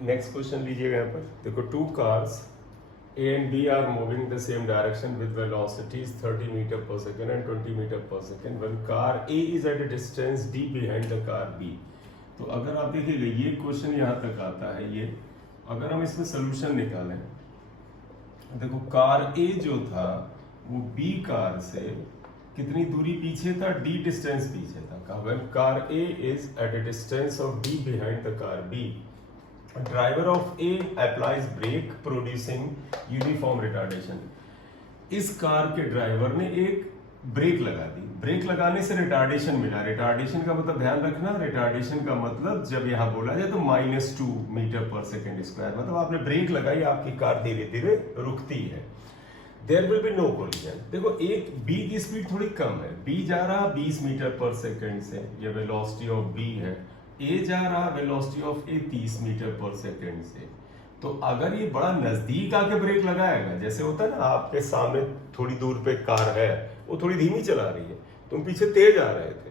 Next question लीजिएगा यहाँ पर। देखो, two cars A and B are moving the same direction with velocities 30 meter per second and 20 meter per second when car A is at a distance D behind the car B। तो अगर आप देखिएगा ये question यहाँ तक आता है, ये अगर हम इसमें सोल्यूशन निकालें, देखो कार A जो था वो B कार से कितनी दूरी पीछे था, D डिस्टेंस पीछे था। when car A is at a distance of D behind the car B, driver of A applies brake producing uniform retardation। इस कार के ड्राइवर ने एक ब्रेक लगा दी, ब्रेक लगाने से रिटार्डेशन मिला। रिटार्डेशन का मतलब ध्यान रखना, रिटार्डेशन का मतलब जब यहां बोला जाए तो -2 मीटर पर सेकेंड स्क्वायर, मतलब आपने ब्रेक लगाई, आपकी कार धीरे धीरे रुकती है। There will be no collision. देखो, एक बी की स्पीड थोड़ी कम है, बी जा रहा 20 मीटर पर सेकेंड से, ये वेलोसिटी ऑफ बी है। ए जा रहा velocity of A 30 metre per second से। तो अगर ये बड़ा नजदीक आके ब्रेक लगाएगा, जैसे होता है ना, आपके सामने थोड़ी दूर पे कार है, वो थोड़ी धीमी चला रही है, तुम पीछे तेज आ रहे थे,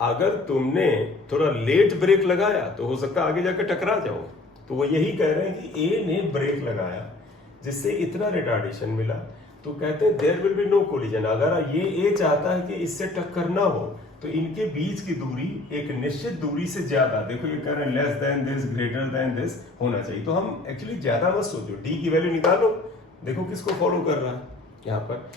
अगर तुमने थोड़ा लेट ब्रेक लगाया तो हो सकता है आगे जाके टकरा जाओ। तो वो यही कह रहे हैं कि ए ने ब्रेक लगाया जिससे इतना रिटार्डेशन मिला, तो कहते हैं there will be no collision. अगर ये ए चाहता है कि इससे टक्कर ना हो तो इनके बीच की दूरी एक निश्चित दूरी से ज्यादा, देखो ये कह रहे हैं less than this, greater than this होना चाहिए। तो हम एक्चुअली ज्यादा मत सोचो, डी की वैल्यू निकालो, देखो किसको फॉलो कर रहा है यहाँ पर।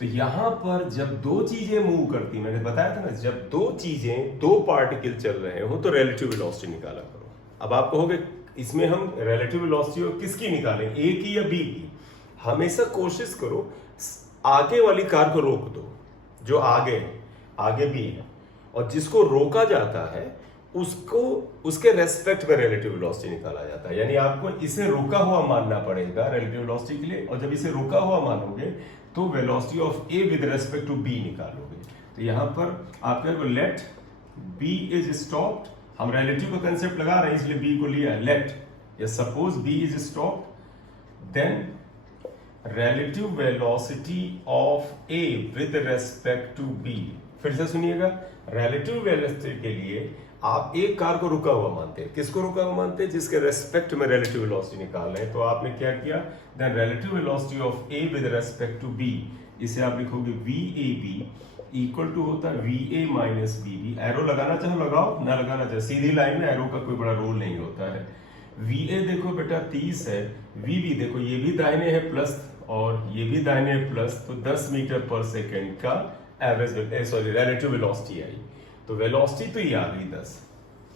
तो यहाँ पर जब दो चीजें मूव करती, मैंने बताया था ना, जब दो चीजें, दो पार्टिकल चल रहे हो तो रिलेटिव वेलोसिटी निकाला करो। अब आप कहोगे इसमें हम रिलेटिव वेलोसिटी किसकी निकालें, ए की या बी की? हमेशा कोशिश करो आगे वाली कार को रोक दो, जो आगे भी है, और जिसको रोका जाता है उसको, उसके रेस्पेक्ट में रिलेटिव वेलोसिटी निकाला जाता है। यानी आपको इसे रुका हुआ मानना पड़ेगा रिलेटिव वेलोसिटी के लिए, और जब इसे रुका हुआ मानोगे तो velocity of A with respect to B निकालोगे। तो यहां पर आप कहोगे लेट बी इज स्टॉप्ड, हम रिलेटिव का कंसेप्ट लगा रहे हैं इसलिए बी को लिया, लेट या suppose B is stopped, then relative velocity of A with respect to B। फिर से सुनिएगा, relative velocity के लिए आप एक कार को रुका हुआ मानते हैं। किसको रुका हुआ मानते हैं? जिसके रेस्पेक्ट में relative velocity निकाल रहे हैं। तो आपने क्या किया, then relative velocity of A with respect to B, इसे आप लिखोगे VAB इक्वल टू होता है VA माइनस BB। एरो लगाना चाहो लगाओ, ना लगाना चाहो, सीधी लाइन में एरो का कोई बड़ा रोल नहीं होता है। VA देखो बेटा 30 है, VB देखो ये भी दाहिने है प्लस और ये भी दाहिने प्लस, तो 10 मीटर पर सेकेंड का एवरेज रिलेटिव वेलोसिटी आई। तो वेलोसिटी तो ये आ गई 10,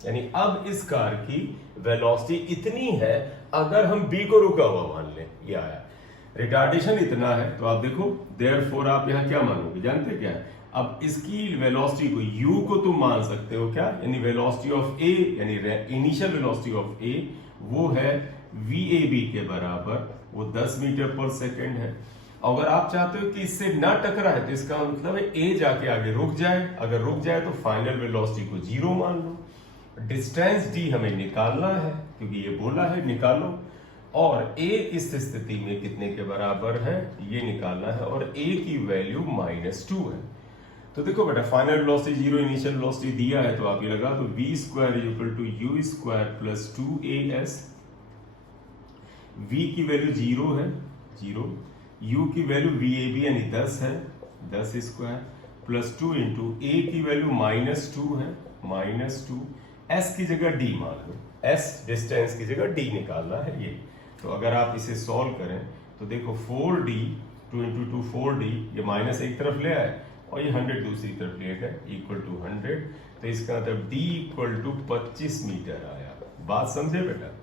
यानी अब इस कार की वेलोसिटी इतनी है अगर हम बी को रुका हुआ मान लें, ये आया। रिटार्डेशन इतना है, तो आप देखो देयरफॉर आप यहां क्या मानोगे, जानते क्या है? अब इसकी वेलोसिटी को u को तुम मान सकते हो क्या, यानी वेलोसिटी ऑफ ए, यानी इनिशियल वेलोसिटी ऑफ ए वो है VAB के बराबर, वो 10 मीटर पर सेकेंड है। अगर आप चाहते हो कि इससे ना टकराए तो इसका मतलब है ए जाके आगे रुक जाए, अगर रुक जाए तो फाइनल वेलोसिटी को 0 मान लो। डिस्टेंस d हमें निकालना है क्योंकि ये बोला है निकालो, और a इस स्थिति में कितने के बराबर है ये निकालना है, और a की वैल्यू -2 है। तो देखो बेटा फाइनल वेलोसिटी 0, इनिशियल वेलोसिटी दिया है, तो आप ये लगा दो v² = u² + 2as। v की वैल्यू 0 है, 0, u की वैल्यू VAB यानी 10 है, 10 स्क्वायर प्लस 2 इंटू a की वैल्यू -2 है, -2, s की जगह d मान लो, s डिस्टेंस की जगह d निकालना है ये। तो अगर आप इसे सॉल्व करें तो देखो 4d, 2 इंटू 2 4d, ये माइनस एक तरफ ले आए और ये 100 दूसरी तरफ ले गए, इक्वल टू 100। तो इसका मतलब d = 25 मीटर आया। बात समझे बेटा?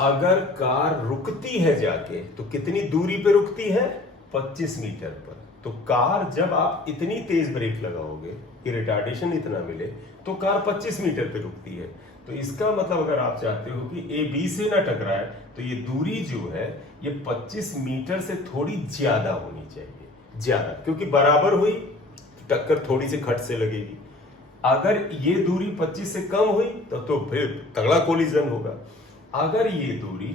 अगर कार रुकती है जाके तो कितनी दूरी पे रुकती है? 25 मीटर पर। तो कार जब आप इतनी तेज ब्रेक लगाओगे कि रिटार्डेशन इतना मिले तो कार 25 मीटर पे रुकती है। तो इसका मतलब अगर आप चाहते हो कि ए बी से ना टकराए तो ये दूरी जो है ये 25 मीटर से थोड़ी ज्यादा होनी चाहिए, ज्यादा, क्योंकि बराबर हुई तो टक्कर थोड़ी सी खट से लगेगी। अगर ये दूरी 25 से कम हुई तो फिर तगड़ा कोलिजन होगा। अगर ये दूरी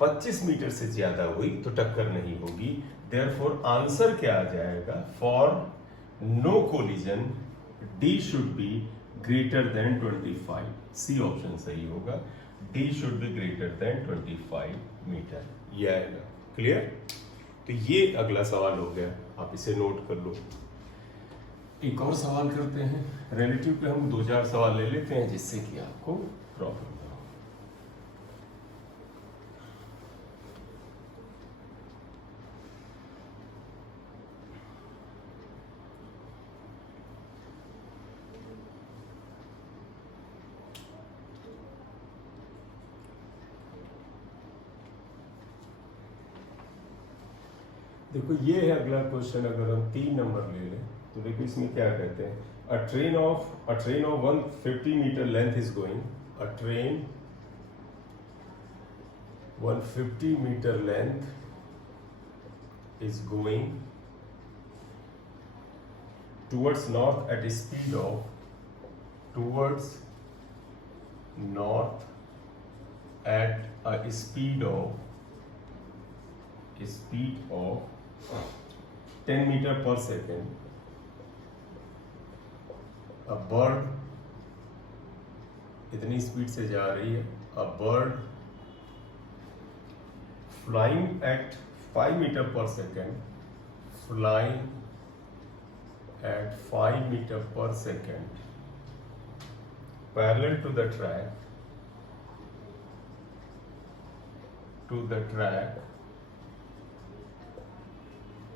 25 मीटर से ज्यादा हुई तो टक्कर नहीं होगी। देयरफॉर आंसर क्या आ जाएगा? For no collision D should be greater than 25। C option सही होगा। D should be greater than 25 metre. ये आएगा। क्लियर? तो ये अगला सवाल हो गया, आप इसे नोट कर लो। एक और सवाल करते हैं, रिलेटिव पे हम 2-4 सवाल ले लेते हैं जिससे कि आपको प्रॉब्लम ना हो। देखो ये है अगला क्वेश्चन, अगर हम 3 नंबर ले लें तो देखो इसमें क्या कहते हैं, a train of 150 meter length is going, a train 150 meter length is going towards north at a speed of towards north at a speed of 10 meter per second. A bird इतनी speed से जा रही है, a bird flying at 5 meter per second, flying at 5 meter per second, parallel to the track,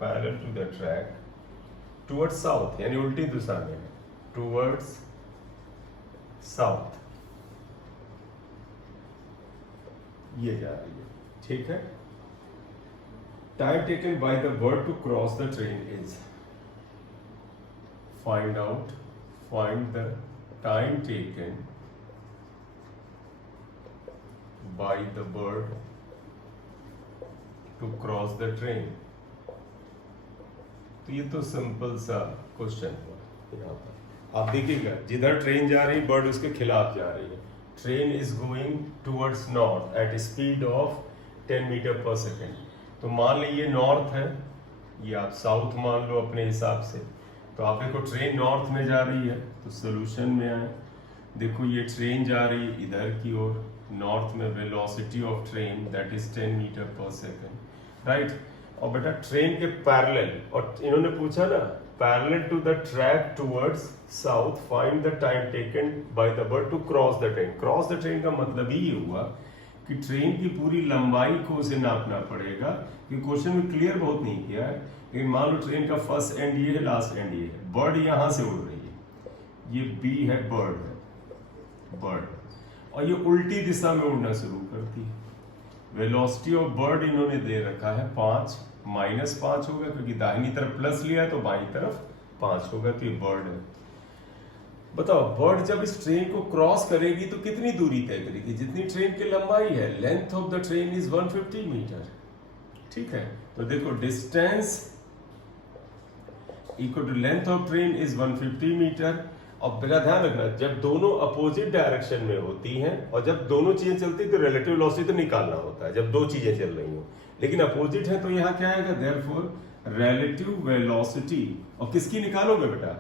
parallel to the track towards south, यानी उल्टी दिशा में है, towards south ये जा रही है, ठीक है। Time taken by the bird to cross the train is, find the time taken by the bird to cross the train। तो ये तो सिंपल सा क्वेश्चन हुआ। यहाँ पर आप देखिएगा, जिधर ट्रेन जा रही है बर्ड उसके खिलाफ जा रही है। Train is going towards north at speed of 10 metre per second. तो मान लीजिए नॉर्थ है, ये आप साउथ मान लो अपने हिसाब से। तो आप देखो ट्रेन नॉर्थ में जा रही है, तो सोल्यूशन में आए, देखो ये ट्रेन जा रही है इधर की ओर, नॉर्थ में velocity of train that is 10 metre per second, right. और बेटा ट्रेन के पैरेलल, और इन्होंने पूछा ना parallel to the track towards south, find the time taken by the bird to cross the train. Cross the train का मतलब ही हुआ कि ट्रेन की पूरी लंबाई को उसे नापना पड़ेगा, कि क्वेश्चन में क्लियर बहुत नहीं किया है। लेकिन मान लो ट्रेन का फर्स्ट एंड ये है, लास्ट एंड ये है, बर्ड यहां से उड़ रही है, ये बी है, बर्ड, और ये उल्टी दिशा में उड़ना शुरू करती है। वेलोसिटी ऑफ बर्ड इन्होंने दे रखा है 5, -5 होगा क्योंकि दाहिनी तरफ प्लस लिया है तो बाईं तरफ 5 होगा, तो ये बर्ड है। बताओ बर्ड जब इस ट्रेन को क्रॉस करेगी तो कितनी दूरी तय करेगी? जितनी ट्रेन की लंबाई है, length of the train is 150 metre, ठीक है। तो देखो distance equal to length of train is 150 metre. और मेरा ध्यान रखना, जब दोनों अपोजिट डायरेक्शन में होती हैं और जब दोनों चीजें चलती तो रिलेटिव वेलोसिटी तो निकालना होता है जब दो चीजें चल रही हो, लेकिन अपोजिट है तो यहाँ क्या आएगा, देयरफॉर रिलेटिव वेलोसिटी। और किसकी निकालोगे बेटा?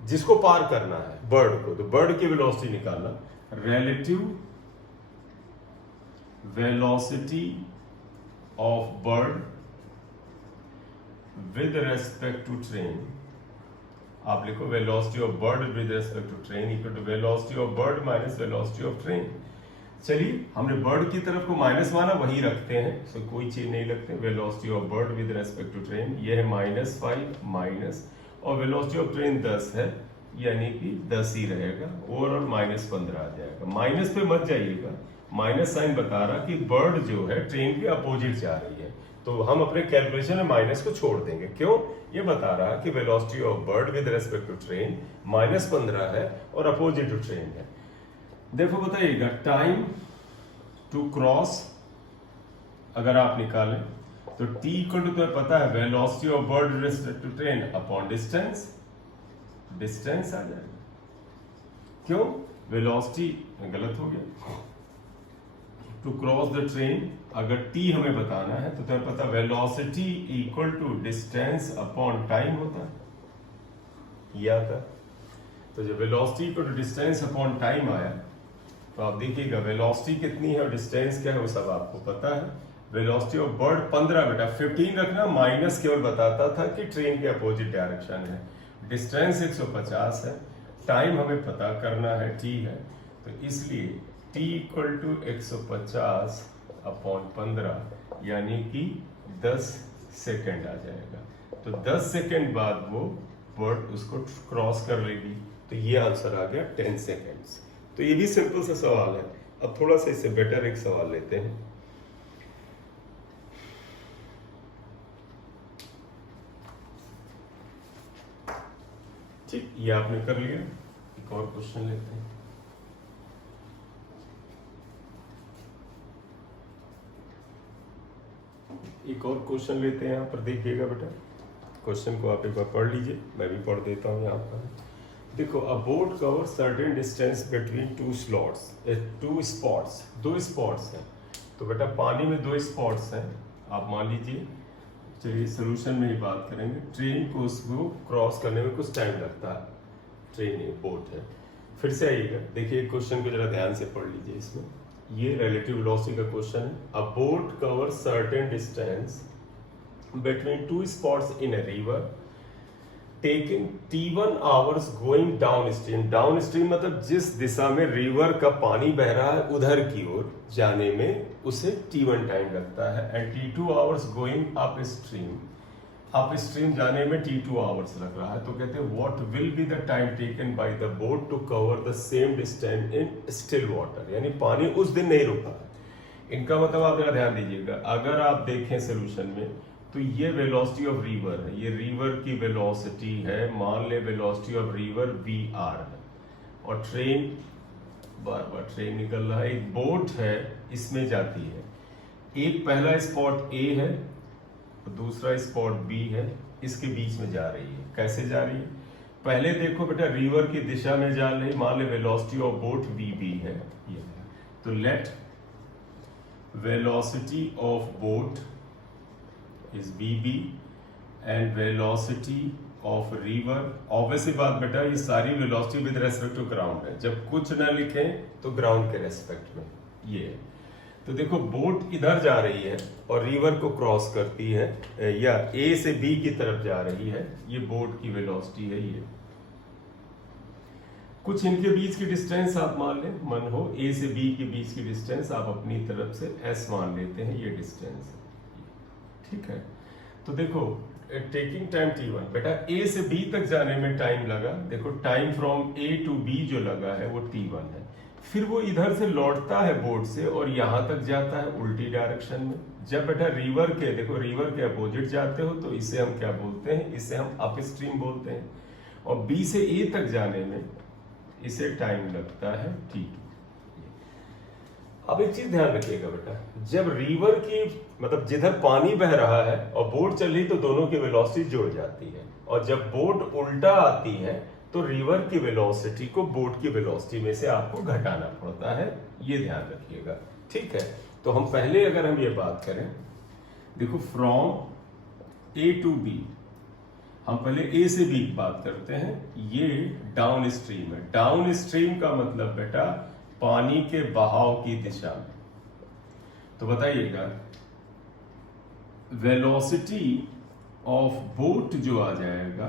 जिसको पार करना है, बर्ड को, तो बर्ड की वेलोसिटी निकालना, relative velocity of bird with respect to train. आप लिखो velocity of bird with respect to train equal to velocity of bird minus velocity of train. चलिए हमने बर्ड की तरफ को माइनस माना, वही रखते हैं, सो कोई चीज नहीं लगते। Velocity of bird with respect to train ये है -5 माइनस, और वेलोसिटी ऑफ ट्रेन 10 है, यानी कि 10 ही रहेगा, ओवरऑल -15 आ जाएगा। माइनस पे मत जाइएगा, माइनस साइन बता रहा कि बर्ड जो है ट्रेन के अपोजिट जा रही है, तो हम अपने कैलकुलेशन में माइनस को छोड़ देंगे। क्यों? ये बता रहा कि velocity of bird with respect to train -15 है और अपोजिट टू ट्रेन है। देखो बताइएगा टाइम टू क्रॉस अगर आप निकालें तो t इक्वल टू, तुम्हें पता है velocity of bird with respect to train upon distance, distance आ जाएगा। क्यों? वेलोसिटी गलत हो गया, टू क्रॉस द ट्रेन अगर t हमें बताना है तो तुम्हें पता velocity equal to distance upon time होता है, ये आता है। तो जब velocity equal to distance upon time आया तो आप देखिएगा वेलोसिटी कितनी है और डिस्टेंस क्या है वो सब आपको पता है। वेलोसिटी ऑफ बर्ड 15 बेटा, 15 रखना, माइनस केवल बताता था कि ट्रेन के अपोजिट डायरेक्शन है। डिस्टेंस 150 है, टाइम हमें पता करना है, t है, तो इसलिए t इक्वल टू 150 अपॉन 15 यानी कि 10 सेकेंड आ जाएगा। तो 10 सेकेंड बाद वो बर्ड उसको क्रॉस कर लेगी, तो ये आंसर आ गया 10 सेकेंड्स। तो ये भी सिंपल सा सवाल है। अब थोड़ा सा इससे बेटर एक सवाल लेते हैं। ठीक, ये आपने कर लिया। एक और क्वेश्चन लेते हैं। एक और क्वेश्चन लेते हैं, यहाँ पर देखिएगा बेटा, क्वेश्चन को आप एक बार पढ़ लीजिए, मैं भी पढ़ देता हूँ यहाँ पर। देखो, a boat cover certain distance between two slots, two spots, दो स्पॉट्स हैं। तो बेटा पानी में दो स्पॉट्स हैं, आप मान लीजिए, चलिए सोल्यूशन में ही बात करेंगे। ट्रेन को उसको क्रॉस करने में कुछ टाइम लगता है, ट्रेन है, बोट है। फिर से आइएगा, देखिए क्वेश्चन को जरा ध्यान से पढ़ लीजिए। इसमें ये रिलेटिव वेलोसिटी का क्वेश्चन है। अ boat cover certain distance between to spots in a river taking T1 hours going down stream. Down stream मतलब जिस दिशा में रिवर का पानी बह रहा है उधर की ओर जाने में उसे T1 टाइम लगता है। And T2 hours going up stream, up stream जाने में T2 आवर्स लग रहा है। तो कहते हैं what will be the time taken by the boat to cover the same distance in still water, यानी पानी उस दिन नहीं रुका है। इनका मतलब आप जरा ध्यान दीजिएगा, अगर आप देखें सोल्यूशन में तो ये वेलोसिटी ऑफ रिवर है, ये रिवर की वेलोसिटी है, मान ले वेलोसिटी ऑफ रिवर VR है, और ट्रेन बार बार ट्रेन निकल रहा है, एक बोट है इसमें जाती है। एक पहला स्पॉट A है और दूसरा स्पॉट B है, इसके बीच में जा रही है। कैसे जा रही है? पहले देखो बेटा, रिवर की दिशा में जा रही, मान ले वेलोसिटी ऑफ बोट VB है, ये। तो let velocity of boat is VB and velocity of river, obviously बात बेटा, ये सारी velocity with respect to ground है। जब कुछ ना लिखें तो ग्राउंड के रेस्पेक्ट में ये है। तो देखो, बोट इधर जा रही है और रिवर को क्रॉस करती है, या A से B की तरफ जा रही है, ये बोट की वेलोसिटी है। ये कुछ इनके बीच की डिस्टेंस आप मान लें, मन हो A से B के बीच की डिस्टेंस आप अपनी तरफ से S मान लेते हैं, ये डिस्टेंस, ठीक है। तो देखो, टेकिंग टाइम T1, बेटा A से B तक जाने में टाइम लगा, देखो time from A to B जो लगा है वो T1 है। फिर वो इधर से लौटता है बोट से और यहां तक जाता है उल्टी डायरेक्शन में। जब बेटा रिवर के, देखो रिवर के अपोजिट जाते हो तो इसे हम क्या बोलते हैं? इसे हम अप स्ट्रीम बोलते हैं। और B से A तक जाने में इसे टाइम लगता है T2। अब एक चीज ध्यान रखिएगा बेटा, जब रिवर की मतलब जिधर पानी बह रहा है और बोट चल रही तो दोनों की वेलोसिटी जुड़ जाती है, और जब बोट उल्टा आती है तो रिवर की वेलोसिटी को बोट की वेलोसिटी में से आपको घटाना पड़ता है, ये ध्यान रखिएगा, ठीक है। तो हम पहले अगर हम ये बात करें, देखो फ्रॉम A टू B, हम पहले A से B की बात करते हैं, ये डाउन स्ट्रीम है। डाउन स्ट्रीम का मतलब बेटा पानी के बहाव की दिशा में। तो बताइएगा, वेलोसिटी ऑफ बोट जो आ जाएगा,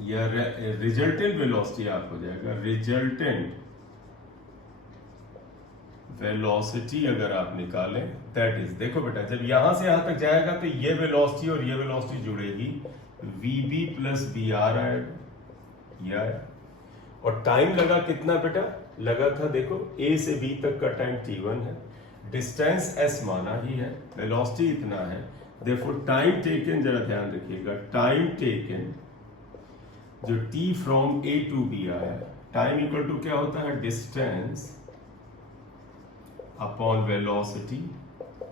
या रिजल्टेंट वेलोसिटी आप हो जाएगा, रिजल्टेंट वेलोसिटी अगर आप निकालें, दैट इज, देखो बेटा जब यहां से यहां तक जाएगा तो ये वेलोसिटी और ये वेलोसिटी जुड़ेगी, VB प्लस VR आएगा, यह। और टाइम लगा कितना बेटा? लगा था, देखो A से B तक का टाइम T1 है, डिस्टेंस S माना ही है, वेलोसिटी इतना है, देखो टाइम टेकन, जरा ध्यान रखिएगा, टाइम टेकन जो T from A to B आया, टाइम इक्वल टू क्या होता है? Distance upon velocity.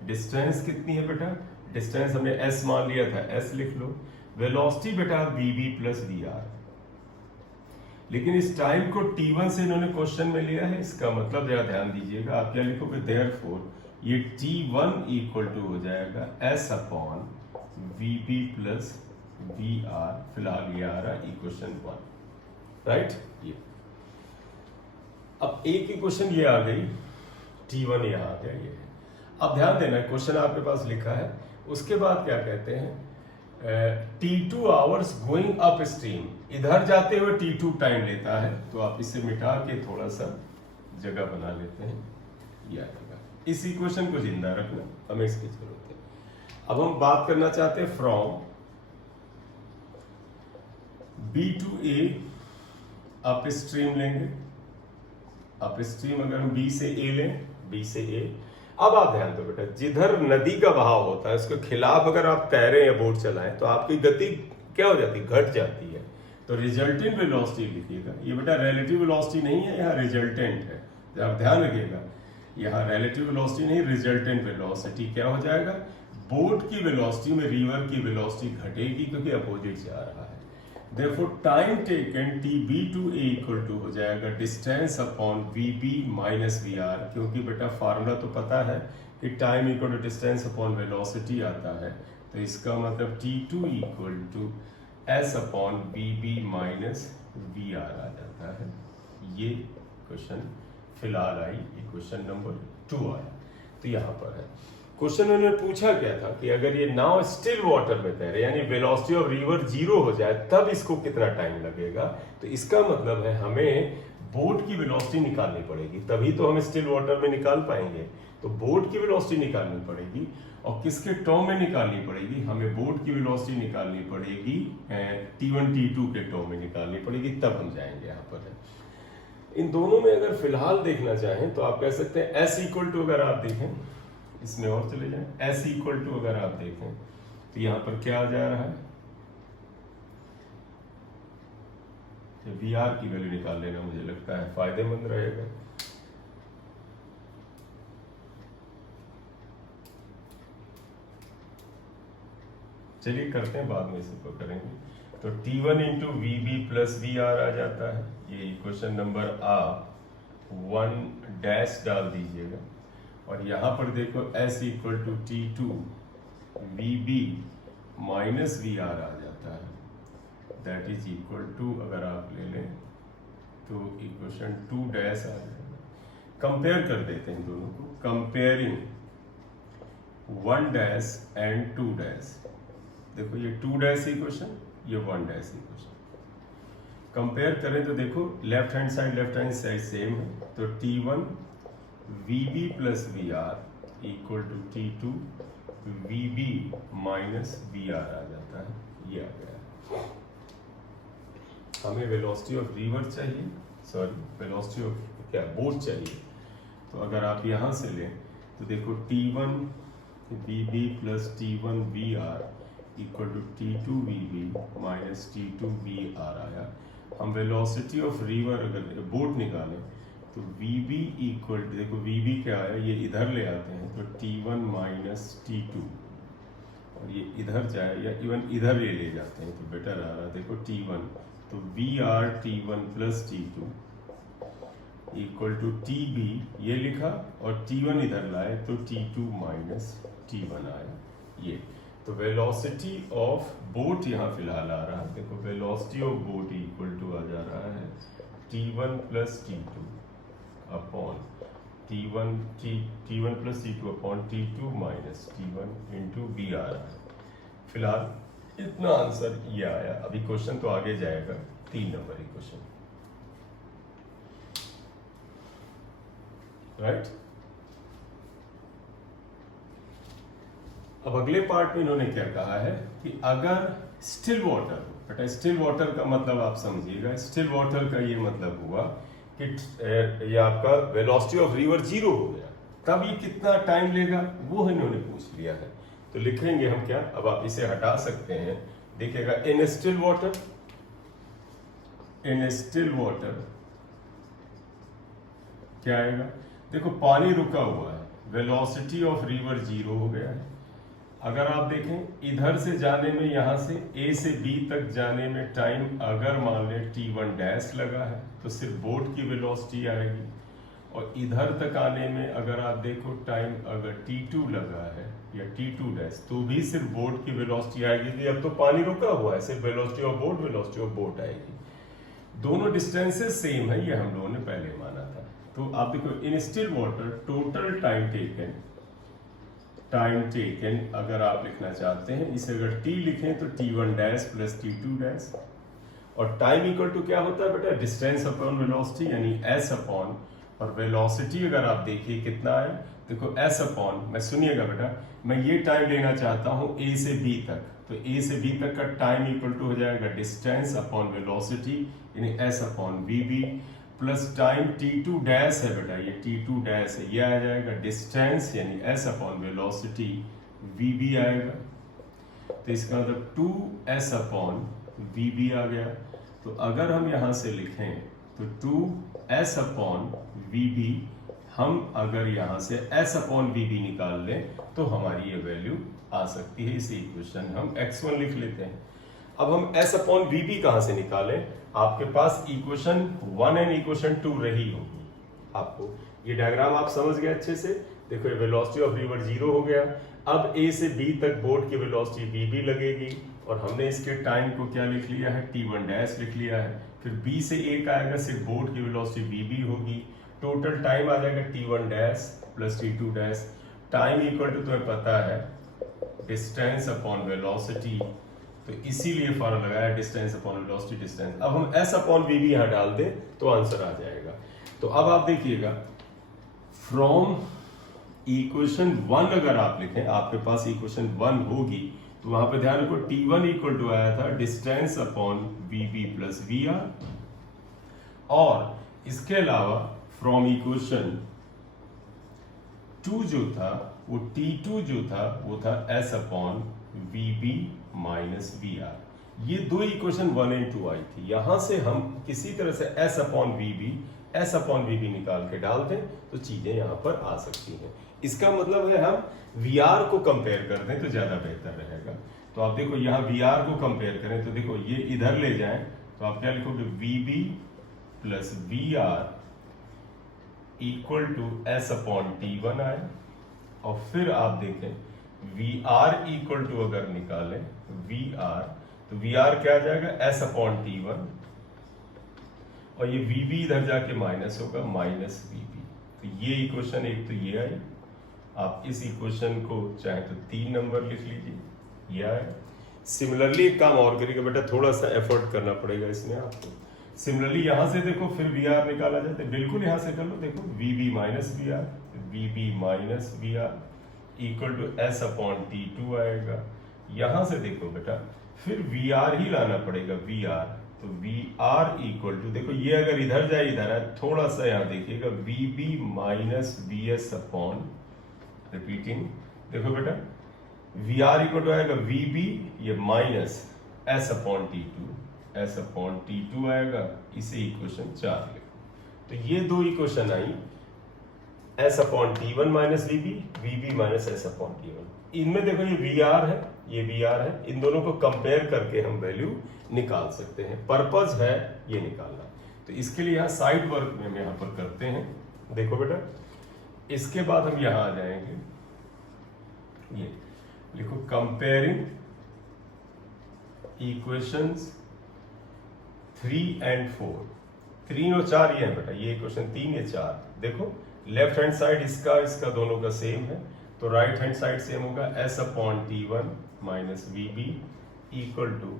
डिस्टेंस कितनी है बेटा? डिस्टेंस हमने S मान लिया था, S लिख लो। वेलोसिटी बेटा VB प्लस VR, लेकिन इस टाइम को T1 से इन्होंने क्वेश्चन में लिया है, इसका मतलब जरा ध्यान दीजिएगा, आप क्या लिखोगे? देयरफॉर ये T1 इक्वल टू हो जाएगा S upon VB plus VR, फिलहाल ये आ रहा इक्वेशन 1, राइट। ये अब अब एक इक्वेशन ये आ गई, T1 यहाँ आ गया ये। अब ध्यान देना, क्वेश्चन आपके पास लिखा है, उसके बाद क्या कहते हैं, T2 hours going up stream, इधर जाते हुए T2 टाइम लेता है। तो आप इसे मिटा के थोड़ा सा जगह बना लेते हैं, ये आएगा। इस इक्वेशन को जिंदा रखना, हमें इसकी जरूरत है। अब हम बात करना चाहते हैं from B to A, up stream लेंगे। अप स्ट्रीम अगर हम B से A लें, B से A। अब आप ध्यान दो बेटा, जिधर नदी का बहाव होता है उसके खिलाफ अगर आप तैरें या बोट चलाएं तो आपकी गति क्या हो जाती है, घट जाती है। तो रिजल्टेंट वेलोसिटी लिखिएगा, ये बेटा रिलेटिव वेलोसिटी नहीं है, यहाँ रिजल्टेंट है। तो आप ध्यान रखिएगा, यहाँ रिलेटिव वेलोसिटी नहीं, रिजल्टेंट वेलोसिटी क्या हो जाएगा, बोट की वेलोसिटी में रिवर की वेलोसिटी घटेगी क्योंकि अपोजिट जा रहा है। Therefore, time taken TB to A equal to हो जाएगा distance upon VB minus VR, क्योंकि बेटा फार्मूला तो पता है कि time equal to distance upon velocity आता है। तो इसका मतलब T2 equal to S upon VB minus VR आ जाता है। ये क्वेश्चन फिलहाल आई, क्वेश्चन नंबर 2 आया। तो यहाँ पर है क्वेश्चन, उन्होंने पूछा क्या था कि अगर ये नाव स्टिल वाटर में तैरे, यानी वेलोसिटी ऑफ रिवर 0 हो जाए, तब इसको कितना टाइम लगेगा। तो इसका मतलब है हमें बोट की वेलोसिटी निकालनी पड़ेगी, तभी तो हम स्टिल वाटर में निकाल पाएंगे। तो बोट की वेलोसिटी निकालनी पड़ेगी, और किसके टर्म में निकालनी पड़ेगी, हमें बोट की वेलोसिटी निकालनी पड़ेगी T1 T2 के टर्म में निकालनी पड़ेगी, तब हम जाएंगे। यहाँ पर है इन दोनों में अगर फिलहाल देखना चाहें तो आप कह सकते हैं S इक्वल टू, अगर आप देखें इसमें और चले जाएं, S इक्वल टू अगर आप देखें तो यहां पर क्या आ जा रहा है, VR की वैल्यू निकाल लेना मुझे लगता है फायदेमंद रहेगा। चलिए करते हैं, बाद में इसे तो करेंगे। तो T1 into VB plus VR आ जाता है, ये इक्वेशन नंबर आप 1 डैश डाल दीजिएगा, और यहां पर देखो S equal to T2 VB minus VR आ जाता है, दैट इज इक्वल टू, अगर आप ले लें तो इक्वेशन 2 डैश आ जाएगा। कंपेयर कर देते हैं दोनों को, कंपेयरिंग 1 डैश एंड 2 डैश। देखो ये 2 डैश इक्वेशन, ये 1 डैश इक्वेशन कंपेयर करें तो देखो लेफ्ट हैंड साइड सेम है। तो T1 VB plus VR equal to T2 VB minus VR आ जाता है, ये आ गया। हमें वेलोसिटी ऑफ रिवर चाहिए, सॉरी वेलोसिटी ऑफ क्या बोट चाहिए। तो अगर आप यहाँ से लें तो देखो T1 VB plus T1 VR equal to T2 VB minus T2 VR आया। हम वेलोसिटी ऑफ रिवर अगर बोट निकालें तो VB इक्वल, देखो VB क्या है, ये इधर ले आते हैं तो T1 माइनस T2, और ये इधर जाए या इवन इधर ये ले जाते हैं तो बेटर आ रहा है। देखो T1, तो VR T1 plus T2 equal to TB ये लिखा, और T1 इधर लाए तो T2 माइनस T1 आया ये। तो वेलोसिटी ऑफ बोट यहाँ फिलहाल आ रहा है, देखो velocity of boat equal to आ जा रहा है T1 plus T2 upon T1 plus T2 upon T2 minus T1 into VR। फिलहाल इतना आंसर ये आया। अभी क्वेश्चन तो आगे जाएगा, 3 नंबर क्वेश्चन, राइट। अब अगले पार्ट में इन्होंने क्या कहा है कि अगर स्टिल वाटर, बेटा स्टिल वाटर का मतलब आप समझिएगा, स्टिल वाटर का ये मतलब हुआ कि ये आपका वेलोसिटी ऑफ रिवर 0 हो गया, तब ये कितना टाइम लेगा वो इन्होंने पूछ लिया है। तो लिखेंगे हम क्या, अब आप इसे हटा सकते हैं, देखिएगा इन स्टिल वाटर क्या आएगा, देखो पानी रुका हुआ है, वेलोसिटी ऑफ रिवर 0 हो गया है। अगर आप देखें इधर से जाने में, यहां से A से B तक जाने में टाइम अगर मान लें T1 डैश लगा है तो सिर्फ बोट की वेलोसिटी आएगी, और इधर तक आने में अगर आप देखो टाइम अगर T2 लगा है या T2 डैश तो भी सिर्फ बोट की वेलोसिटी आएगी। अब तो पानी रुका हुआ है, सिर्फ वेलोसिटी ऑफ बोट आएगी। दोनों डिस्टेंसेस सेम है, ये हम लोगों ने पहले माना था। तो आप देखो इन still water total time taken अगर आप लिखना चाहते हैं, इसे अगर t लिखें तो t1 dash plus t2 dash, और टाइम इक्वल टू क्या होता है बेटा, डिस्टेंस अपॉन वेलोसिटी, यानी s अपॉन, और वेलोसिटी अगर आप देखिए कितना है, देखो s अपॉन, मैं सुनिएगा बेटा, मैं ये टाइम लेना चाहता हूँ a से b तक, तो a से b तक का टाइम इक्वल टू हो जाएगा डिस्टेंस अपॉन वेलोसिटी, यानी s upon vb, plus time t2 dash है बेटा, ये t2 डैश है, ये आ जाएगा डिस्टेंस यानी s अपॉन वेलोसिटी vb आएगा। तो इसका मतलब 2s अपॉन vb आ गया। तो अगर हम यहाँ से लिखें तो 2s अपॉन vb, हम अगर यहाँ से s अपॉन vb निकाल लें तो हमारी ये वैल्यू आ सकती है। इसी इक्वेशन हम x1 लिख लेते हैं। अब हम s अपॉन vb कहाँ से निकालें, आपके पास इक्वेशन 1 एंड इक्वेशन 2 रही होगी। आपको ये डायग्राम आप समझ गए अच्छे से। देखो ये वेलोसिटी ऑफ रिवर 0 हो गया। अब a से b तक बोट की वेलोसिटी vb लगेगी, और हमने इसके टाइम को क्या लिख लिया है, t1 डैश लिख लिया है। फिर b से a का आएगा, सिर्फ बोट की वेलोसिटी vb होगी। टोटल टाइम आ जाएगा t1 dash plus t2 dash. Time equal to तुम्हें पता है डिस्टेंस अपॉन वेलोसिटी, तो इसीलिए फॉर्मूला लगाया डिस्टेंस अपॉन वेलोसिटी डिस्टेंस। अब हम s अपॉन vb यहाँ डाल दें तो आंसर आ जाएगा। तो अब आप देखिएगा फ्रॉम इक्वेशन 1 अगर आप लिखें, आपके पास इक्वेशन 1 होगी, तो वहां पे ध्यान रखो t1 इक्वल टू आया था distance upon vb plus vr, और इसके अलावा फ्रॉम इक्वेशन 2 जो था वो t2 जो था वो था s upon vb minus vr। ये दो इक्वेशन 1 एंड 2 आई थी। यहां से हम किसी तरह से s अपॉन vb निकाल के डाल दें तो चीजें यहां पर आ सकती हैं। इसका मतलब है हम vr को कंपेयर कर दें तो ज्यादा बेहतर रहेगा। तो आप देखो यहाँ vr को कंपेयर करें तो देखो ये इधर ले जाएं तो आप क्या लिखोगे, vb plus vr equal to s upon t1 आए, और फिर आप देखें vr इक्वल टू अगर निकालें vr, तो vr क्या आ जाएगा, s अपॉन t1, और ये vb इधर जाके माइनस होगा, माइनस vb। तो ये इक्वेशन एक तो ये आई। आप इस इक्वेशन को चाहे तो 3 नंबर लिख लीजिए, ये आया। सिमिलरली एक काम और करिएगा बेटा, थोड़ा सा एफर्ट करना पड़ेगा इसमें आपको। सिमिलरली यहां से देखो फिर vr निकाला जाता है, बिल्कुल यहां से कर लो। देखो vb minus vr equal to s upon t2 आएगा। यहां से देखो बेटा फिर vr ही लाना पड़ेगा, vr, तो vr इक्वल टू, देखो ये अगर इधर जाए इधर है, थोड़ा सा यहां देखिएगा, vb minus vs upon, repeating, देखो बेटा vr इक्वल टू आएगा vb, ये माइनस s अपॉन t2 आएगा। इसे इक्वेशन 4 लिखो। तो ये दो इक्वेशन आई, s upon t1 minus vb minus s upon t1। इनमें देखो ये vr है, ये vr है, इन दोनों को कंपेयर करके हम वैल्यू निकाल सकते हैं। पर्पस है ये निकालना। तो इसके लिए यहाँ साइड वर्क में हम यहाँ पर करते हैं। देखो बेटा इसके बाद हम यहाँ आ जाएंगे, ये लिखो कंपेयरिंग इक्वेशंस 3 एंड 4। 3 और 4 ये है बेटा, ये इक्वेशन 3 ये 4। देखो लेफ्ट हैंड साइड इसका दोनों का सेम है, तो राइट हैंड साइड सेम होगा, s upon t1 minus vb equal to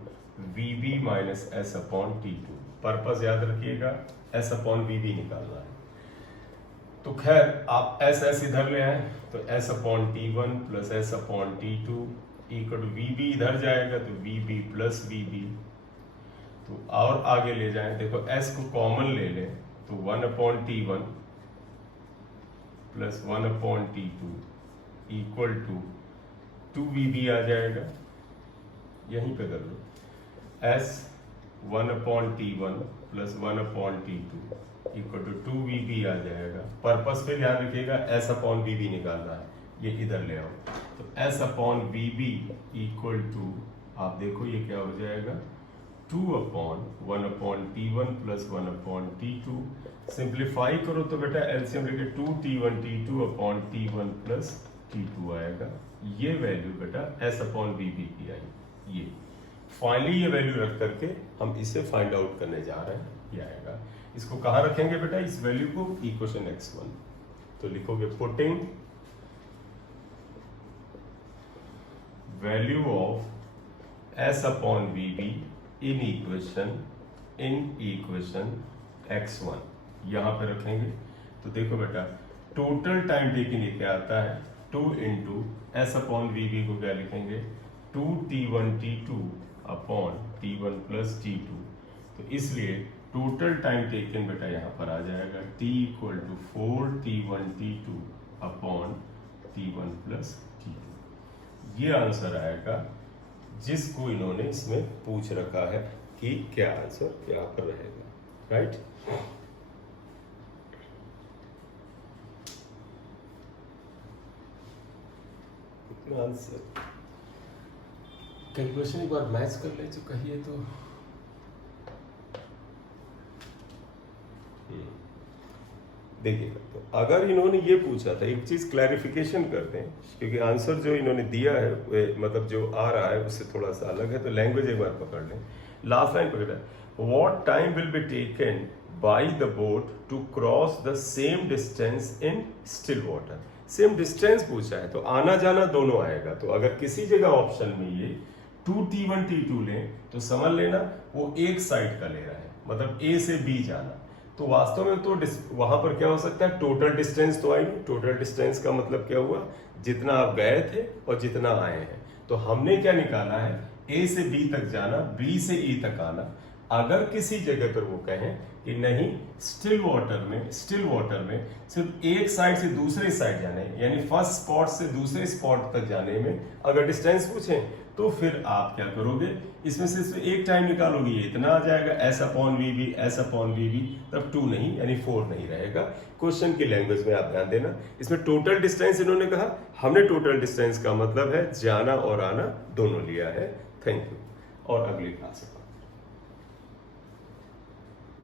vb minus s upon t2। Purpose याद रखिएगा s अपॉन vb निकालना है। तो खैर आप s इधर ले आए, तो s upon t1 plus s upon t2 equal to vb इधर जाएगा तो vb प्लस vb। तो और आगे ले जाएं, देखो s को कॉमन ले लें तो 1 upon t1 plus 1 upon t2 equal to 2vb आ जाएगा। यहीं पे कर लो, s 1 upon t1 plus 1 upon t2 equal to 2vb आ जाएगा। पर्पस पे ध्यान रखिएगा s अपॉन vb निकालना है, ये इधर ले आओ। तो s upon vb equal to, आप देखो ये क्या हो जाएगा, 2 upon 1 upon t1 plus 1 upon t2। Simplify करो तो बेटा एलसीएम लेके 2t1 t2 upon t1 plus t2 आएगा। ये वैल्यू बेटा s अपॉन vb की आई। ये फाइनली ये वैल्यू रख करके हम इसे फाइंड आउट करने जा रहे हैं। ये आएगा। इसको कहाँ रखेंगे बेटा, इस वैल्यू को इक्वेशन x1, तो लिखोगे putting value of s upon V in equation x1 यहाँ पे रखेंगे। तो देखो बेटा टोटल टाइम टेकिंग ये क्या आता है, 2 इंटू एस अपॉन वी को क्या लिखेंगे, 2t1t2 upon t1 plus t2। तो इसलिए टोटल टाइम टेकन बेटा यहाँ पर आ जाएगा t equal to 4t1t2 upon t1 plus t2। ये आंसर आएगा जिसको इन्होंने इसमें पूछ रखा है कि क्या आंसर यहाँ पर रहेगा, राइट। आंसर कैलकुलेशन एक बार मैच कर ले जो कहिए तो देखिएगा। तो अगर इन्होंने ये पूछा था, एक चीज क्लैरिफिकेशन करते हैं क्योंकि आंसर जो इन्होंने दिया है मतलब जो आ रहा है उससे थोड़ा सा अलग है, तो लैंग्वेज एक बार पकड़ लें। लास्ट लाइन पकड़ा है, what time will be taken by the boat to cross the same distance in still water. Same distance पूछा है तो आना जाना दोनों आएगा। तो अगर किसी जगह ऑप्शन में ये 2t1 t2 लें तो समझ लेना वो एक साइड का ले रहा है, मतलब A से B जाना। तो वास्तव में तो वहां पर क्या हो सकता है, टोटल डिस्टेंस तो आई नहीं। टोटल डिस्टेंस का मतलब क्या हुआ, जितना आप गए थे और जितना आए हैं। तो हमने क्या निकाला है, A से B तक जाना, B से E तक आना। अगर किसी जगह पर वो कहें कि नहीं स्टिल वाटर में सिर्फ एक साइड से दूसरे साइड जाने, यानी फर्स्ट स्पॉट से दूसरे स्पॉट तक जाने में अगर डिस्टेंस पूछें तो फिर आप क्या करोगे, इसमें से सिर्फ एक टाइम निकालोगे, ये इतना आ जाएगा s अपॉन वी बी, तब 2 नहीं यानी 4 नहीं रहेगा। क्वेश्चन की लैंग्वेज में आप ध्यान देना, इसमें टोटल डिस्टेंस इन्होंने कहा, हमने टोटल डिस्टेंस का मतलब है जाना और आना दोनों लिया है। थैंक यू और अगली क्लास में